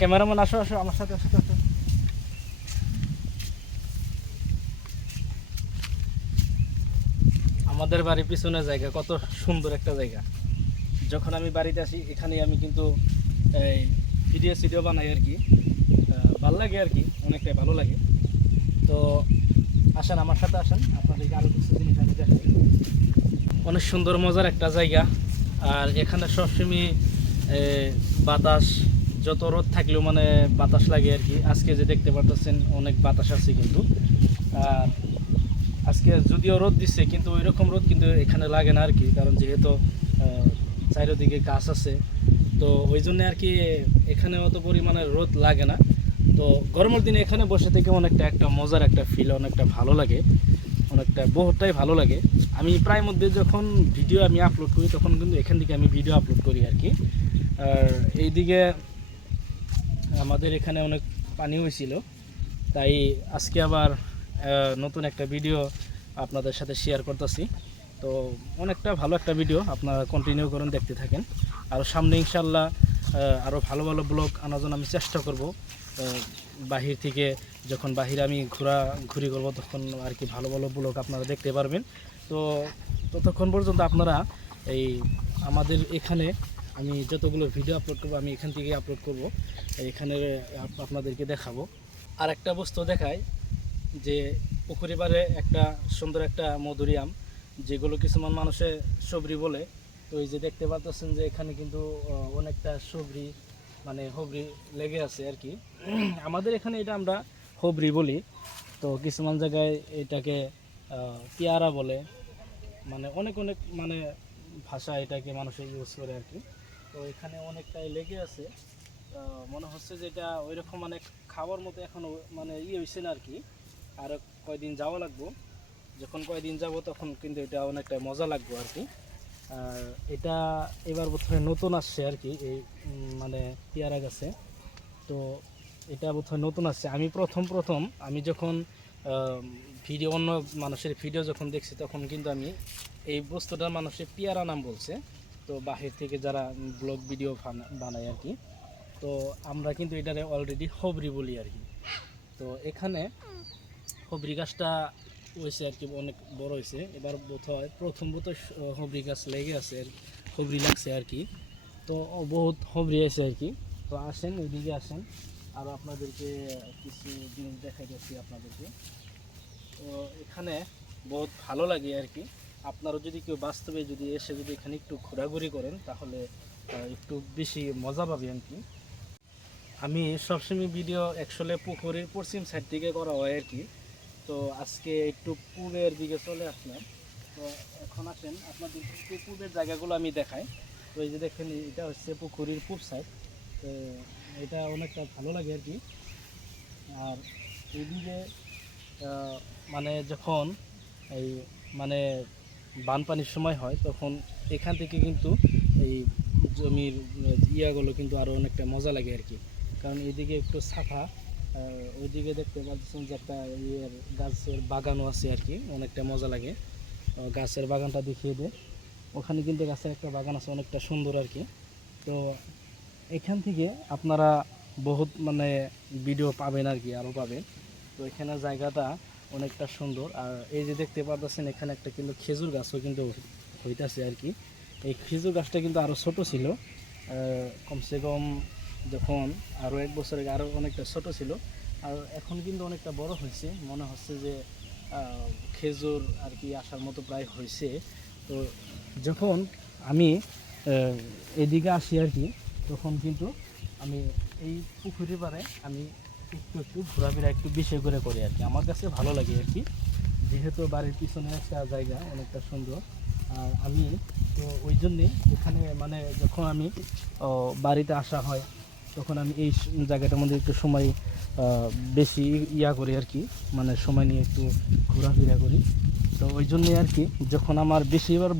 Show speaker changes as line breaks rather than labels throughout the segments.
Cameraman, আসো আসো, আমার সাথে, আসো আসো। আমাদের বাড়ির পিছনের জায়গা, কত সুন্দর একটা জায়গা। যখন আমি বাড়িতে আসি, এখানে আমি কিন্তু, এই ভিডিও সিডিও বানাই আর কি। ভালো লাগে আর কি, অনেকটাই ভালো লাগে। তো, আসেন, আমার সাথে আসেন, আপনাদেরকে আরও কিছু জিনিস আমি দেখাই। অনেক সুন্দর মজার একটা জায়গা। আর এখানে সবসময় বাতাস যত রোদ থাকলেও মানে বাতাস লাগে আর কি। আজকে যে দেখতে পারতেছেন, অনেক বাতাস আছে কিন্তু। আর আজকে যদিও রোদ দিচ্ছে কিন্তু ওই রকম রোদ কিন্তু এখানে লাগে না আর কি, কারণ যেহেতু চারিদিকে গাছ আছে। তো ওই জন্য আর কি এখানে অত পরিমাণে রোদ লাগে না। তো গরমের দিনে এখানে বসে থেকে অনেকটা একটা মজার একটা ফিল অনেকটা ভালো লাগে। অনেকটা বহুতটাই ভালো লাগে। আমি প্রায় মধ্যে যখন ভিডিও আমি আপলোড করি, তখন কিন্তু এখান থেকে আমি ভিডিও আপলোড করি আর কি। আর এইদিকে আমাদের এখানে অনেক পানি হয়েছিল। তাই আজকে আবার নতুন একটা ভিডিও আপনাদের সাথে শেয়ার করতেছি। তো অনেকটা ভালো একটা ভিডিও আপনারা কন্টিনিউ করুন, দেখতে থাকেন। আর সামনে ইনশাল্লাহ আরও ভালো ভালো ব্লগ আনার জন্য আমি চেষ্টা করব। বাহির থেকে যখন বাহিরে আমি ঘোরা, ঘুরি করব, তখন আর কি ভালো ভালো ব্লগ আপনারা দেখতে পারবেন। তো ততক্ষণ পর্যন্ত আপনারা এই আমাদের এখানে আমি যতগুলো ভিডিও আপলোড করব, আমি এখান থেকে আপলোড করব। এখানে আপনাদেরকে দেখাবো। আর একটা বস্তু দেখায় যে পুকুরি পাড়ে একটা সুন্দর একটা মধুরিয়াম, যেগুলো কিছুমান মানুষে সবরি বলে। তো এই যে দেখতে পাচ্ছেন যে এখানে কিন্তু অনেকটা সবরি মানে হবরি লেগে আছে আর কি। আমাদের এখানে এটা আমরা হবরি বলি। তো কিছুমান জায়গায় এটাকে পেয়ারা বলে। মানে অনেক অনেক মানে ভাষা এটাকে মানুষে ইউজ করে আর কি। তো এখানে অনেকটাই লেগে আছে। মনে হচ্ছে যে এটা ওই রকম মানে খাওয়ার মতো এখনও মানে ইয়ে হয়েছে না আর কি আর কয়দিন যাওয়া লাগবো। যখন কয়দিন যাব তখন কিন্তু এটা অনেকটা মজা লাগবে আর কি আর এটা এবার বোধহয় নতুন আসছে আর কি এই মানে পেয়ারা গাছে। তো এটা বোধহয় নতুন আসছে। আমি প্রথম প্রথম আমি যখন ভিডিও অন্য মানুষের ভিডিও যখন দেখছি তখন কিন্তু আমি এই বস্তুটা মানুষের পেয়ারা নাম বলছে। তো বাহির থেকে যারা ব্লগ ভিডিও বানায় আর কি। তো আমরা কিন্তু এটারে অলরেডি হবরি বলি আর কি। তো এখানে হবরি গাছটা হয়েছে আর কি, অনেক বড় হয়েছে। এবার বোধ হয় প্রথম বোধ হবরি গাছ লেগে আছে হবরি লাগছে আর কি। তো বহুত হবরি আছে আর কি। তো আসেন, ওইদিকে আসেন। আর আপনাদেরকে কিছু জিনিস দেখাই দিচ্ছি আপনাদেরকে। তো এখানে বহুত ভালো লাগে আর কি। আপনারা যদি কেউ বাস্তবে যদি এসে যদি এখানে একটু ঘোরাঘুরি করেন, তাহলে একটু বেশি মজা পাবেন আর কি আমি সবসময় ভিডিও অ্যাকচুয়ালি পুকুরের পশ্চিম সাইড থেকে করা হয় আর কি। তো আজকে একটু পূবের দিকে চলে আসলাম। তো এখন আসেন, আপনাদের পূবের জায়গাগুলো আমি দেখাই। তো এই যে দেখেন, এটা হচ্ছে পুকুরের পূব সাইড তো এটা অনেকটা ভালো লাগে আর কি। আর এদিকে মানে যখন এই মানে বানপানির সময় হয়, তখন এখান থেকে কিন্তু এই জমির ইয়াগুলো কিন্তু আরও অনেকটা মজা লাগে আর কি। কারণ এদিকে একটু সাফা ওইদিকে দেখতে পাচ্ছেন যে একটা ইয়ের গাছের বাগানও আছে আর কি, অনেকটা মজা লাগে। গাছের বাগানটা দেখিয়ে দে। ওখানে কিন্তু গাছের একটা বাগান আছে, অনেকটা সুন্দর আর কি। তো এখান থেকে আপনারা বহুত মানে ভিডিও পাবেন আর কি আরও পাবেন। তো এখানে জায়গাটা অনেকটা সুন্দর। আর এই যে দেখতে পাচ্ছেন এখানে একটা কিন্তু খেজুর গাছও কিন্তু হইতাছে আর কি। এই খেজুর গাছটা কিন্তু আরও ছোট ছিল। কমসে কম যখন আরও এক বছর আগে আরও অনেকটা ছোট ছিল। আর এখন কিন্তু অনেকটা বড় হয়েছে। মনে হচ্ছে যে খেজুর আর কি আসার মতো প্রায় হয়েছে। তো যখন আমি এদিকে আসি আর কি, তখন কিন্তু আমি এই পুকুরের পারে আমি একটু একটু ঘোরাফেরা, একটু বেশি করে করি আর কি। আমার কাছে ভালো লাগে আর কি। যেহেতু বাড়ির পিছনে একটা জায়গা, অনেকটা সুন্দর। আর আমি তো ওই জন্যে এখানে মানে যখন আমি বাড়িতে আসা হয়, তখন আমি এই জায়গাটার মধ্যে একটু সময় বেশি ইয়া করি আর কি। মানে সময় নিয়ে একটু ঘোরাফেরা করি। তো ওই জন্যই আর কি, যখন আমার বেশিরভাগ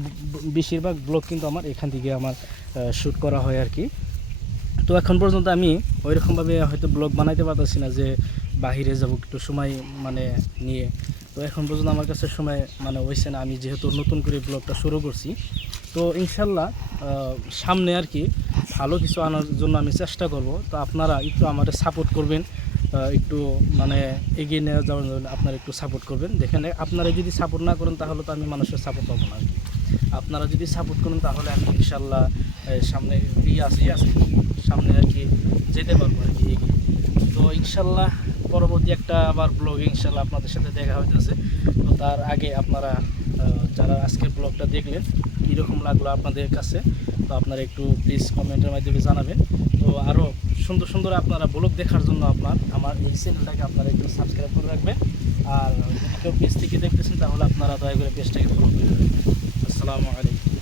বেশিরভাগ ব্লগ কিন্তু আমার এখান থেকে আমার শ্যুট করা হয় আর কি। তো এখন পর্যন্ত আমি ওইরকমভাবে হয়তো ব্লগ বানাইতে পারতেছি না যে বাহিরে যাব একটু সময় মানে নিয়ে। তো এখন পর্যন্ত আমার কাছে সময় মানে হয়েছে না। আমি যেহেতু নতুন করে ব্লগটা শুরু করছি। তো ইনশাল্লাহ সামনে আর কি ভালো কিছু আনার জন্য আমি চেষ্টা করব। তো আপনারা একটু আমাদের সাপোর্ট করবেন। একটু মানে এগিয়ে নিয়ে যাওয়ার জন্য আপনারা একটু সাপোর্ট করবেন। দেখেন, আপনারা যদি সাপোর্ট না করেন তাহলে তো আমি মানুষের সাপোর্ট পাবো না আর কি। আপনারা যদি সাপোর্ট করেন, তাহলে আমি ইনশাল্লাহ সামনে আছে ইয়ে আছে। সামনে আর কি যেতে পারব আর কি। এগিয়ে তো ইনশাল্লাহ পরবর্তী একটা আবার ব্লগে ইনশাল্লাহ আপনাদের সাথে দেখা হইতেছে। তো তার আগে আপনারা যারা আজকের ব্লগটা দেখলেন, কীরকম লাগল আপনাদের কাছে, তো আপনারা একটু প্লিজ কমেন্টের মাধ্যমে জানাবেন। তো আরও সুন্দর সুন্দর আপনারা ব্লগ দেখার জন্য আপনার, আমার এই চ্যানেলটাকে আপনারা একটু সাবস্ক্রাইব করে রাখবেন। আর যদি কেউ পেজ থেকে দেখতেছেন, তাহলে আপনারা দয়া করে পেজটাকে ফলো করে রাখবেন। السلام عليكم.